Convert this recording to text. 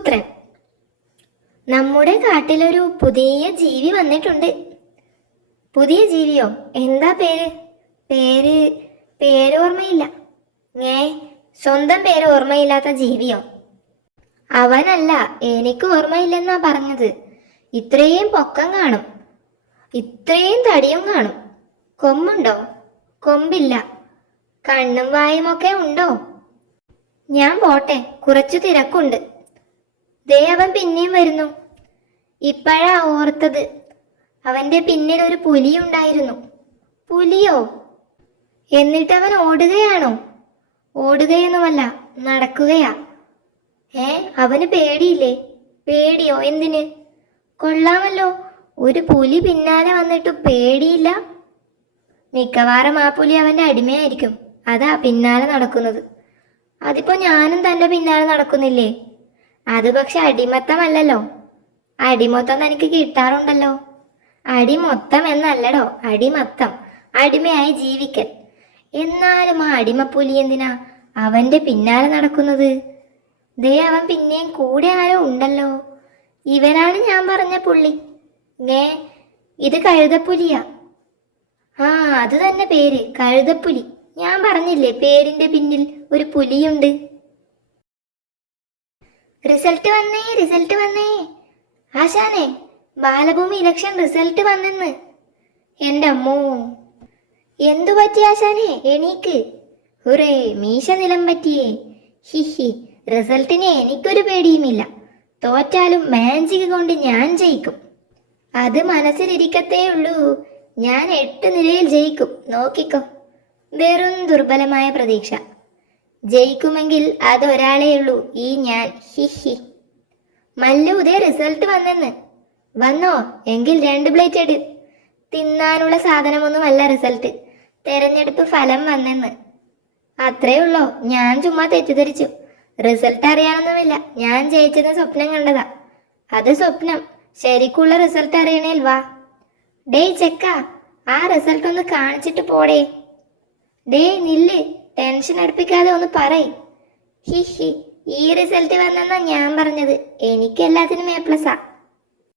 പുത്രൻ. നമ്മുടെ കാട്ടിലൊരു പുതിയ ജീവി വന്നിട്ടുണ്ട്. പുതിയ ജീവിയോ? എന്താ പേര്? പേര് പേര് ഓർമ്മയില്ല. സ്വന്തം പേര് ഓർമ്മയില്ലാത്ത ജീവിയോ? അവനല്ല, എനിക്ക് ഓർമ്മയില്ലെന്നാ പറഞ്ഞത്. ഇത്രയും പൊക്കം കാണും, ഇത്രയും തടിയും കാണും. കൊമ്പുണ്ടോ? കൊമ്പില്ല. കണ്ണും വായുമൊക്കെ ഉണ്ടോ? ഞാൻ പോട്ടെ, കുറച്ചു തിരക്കുണ്ട്. ദേ അവൻ പിന്നെയും വരുന്നു. ഇപ്പോഴാ ഓർത്തത്, അവന്റെ പിന്നിൽ ഒരു പുലിയുണ്ടായിരുന്നു. പുലിയോ? എന്നിട്ടവൻ ഓടുകയാണോ? ഓടുകയൊന്നുമല്ല, നടക്കുകയാ. അവന് പേടിയില്ലേ? പേടിയോ? എന്തിന്? കൊള്ളാമല്ലോ, ഒരു പുലി പിന്നാലെ വന്നിട്ട് പേടിയില്ല. മിക്കവാറും ആ പുലി അവന്റെ അടിമയായിരിക്കും, അതാ പിന്നാലെ നടക്കുന്നത്. അതിപ്പോ ഞാനും തന്റെ പിന്നാലെ നടക്കുന്നില്ലേ? അത് പക്ഷെ അടിമത്തമല്ലല്ലോ. അടിമൊത്തം തനിക്ക് കിട്ടാറുണ്ടല്ലോ. അടിമൊത്തം എന്നല്ലടോ, അടിമത്തം, അടിമയായി ജീവിക്കൽ. എന്നാലും ആ അടിമപ്പുലി എന്തിനാ അവന്റെ പിന്നാലെ നടക്കുന്നത്? ദേ അവൻ പിന്നെയും കൂടെ ആരോ ഉണ്ടല്ലോ. ഇവനാണ് ഞാൻ പറഞ്ഞ പുള്ളി. ഇത് കഴുതപ്പുലിയാ. അത് തന്നെ പേര്, കഴുതപ്പുലി. ഞാൻ പറഞ്ഞില്ലേ, പേരിന്റെ പിന്നിൽ ഒരു പുലിയുണ്ട്. റിസൾട്ട് വന്നേ, റിസൾട്ട് വന്നേ. ആശാനെ, ബാലഭൂമി ഇലക്ഷൻ റിസൾട്ട് വന്നെന്ന്. എൻ്റെ അമ്മോ! എന്തു പറ്റി ആശാനെ? എണീക്ക്. ഹുറേ, മീശ നിലം പറ്റിയേ. ഹിഹി, റിസൾട്ടിന് എനിക്കൊരു പേടിയുമില്ല. തോറ്റാലും മാജിക് കൊണ്ട് ഞാൻ ജയിക്കും. അത് മനസ്സിലിരിക്കത്തേ ഉള്ളൂ. ഞാൻ 8 നിലയിൽ ജയിക്കും, നോക്കിക്കോ. വെറും ദുർബലമായ പ്രതീക്ഷ. ജയിക്കുമെങ്കിൽ അതൊരാളേ ഉള്ളൂ, ഈ ഞാൻ. ഹിഹി. മല്ലു, ഇതേ റിസൾട്ട് വന്നെന്ന്. വന്നോ? എങ്കിൽ 2 പ്ലേറ്റ് എടു. തിന്നാനുള്ള സാധനമൊന്നുമല്ല റിസൾട്ട്, തെരഞ്ഞെടുപ്പ് ഫലം വന്നെന്ന്. അത്രേ ഉള്ളോ? ഞാൻ ചുമ്മാ തെറ്റിദ്ധരിച്ചു. റിസൾട്ട് അറിയാനൊന്നുമില്ല, ഞാൻ ജയിച്ചെന്ന് സ്വപ്നം കണ്ടതാ. അത് സ്വപ്നം. ശരിക്കുള്ള റിസൾട്ട് അറിയണേൽ വാ. ഡേയ് ചെക്ക, ആ റിസൾട്ട് ഒന്ന് കാണിച്ചിട്ട് പോടേ. നില്ല്, ടെൻഷൻ അടുപ്പിക്കാതെ ഒന്ന് പറയ്. ഹിഹി, ഈ റിസൾട്ട് വന്നെന്നാ ഞാൻ പറഞ്ഞത്. എനിക്ക് എല്ലാത്തിനും A+.